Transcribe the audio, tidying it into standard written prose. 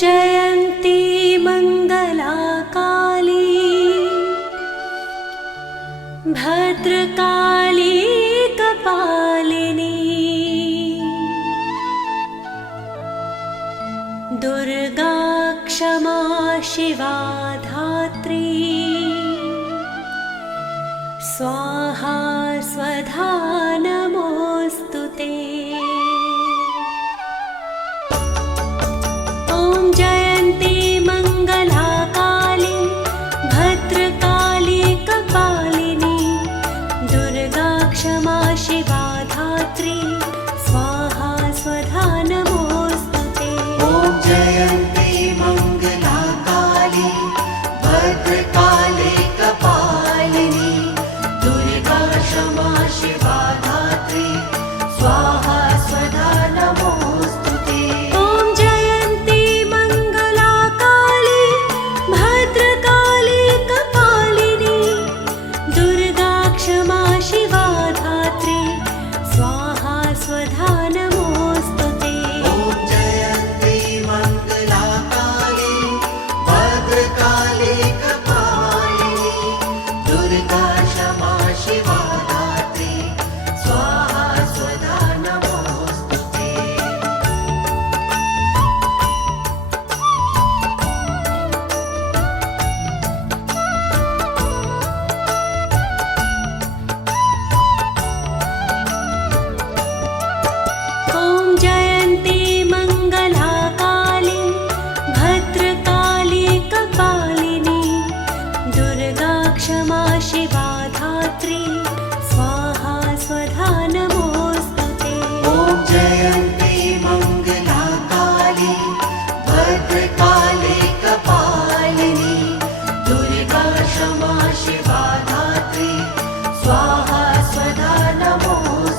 जयन्ती मङ्गला काली भद्रकाली कपालिनी दुर्गा क्षमा शिवा धात्री स्वाहा स्वधा नमोऽस्तु ते। ॐ जयन्ती मङ्गला काली भद्रकाली कपालिनी दुर्गा क्षमा शिवा धात्री स्वाहा स्वधा नमोऽस्तु ते। ॐ जयन्ती मङ्गला काली भद्रकाली कपालिनी दुर्गा क्षमा शिवा धात्री स्वाहा स्वधा नमोऽस्तु ते। ॐ जयन्ती मङ्गला काली भद्रकाली कपालिनी दुर्गा क्षमा शिवा धात्री स्वाहा स्वधा नमोऽस्तु ते। ॐ जयन्ती मङ्गला काली भद्रकाली कपालिनी दुर्गा क्षमा शिवा धात्री स्वाहा स्वधा नमोऽस्तु ते। ॐ जयन्ती मङ्गला काली भद्रकाली कपालिनी दुर्गा क्षमा शिवा धात्री स्वाहा स्वधा नमोऽस्तु ते। ॐ जयन्ती मङ्गला काली भद्रकाली कपालिनी दुर्गा क्षमा शिवा धात्री स्वाहा स्वधा नमोऽस्तु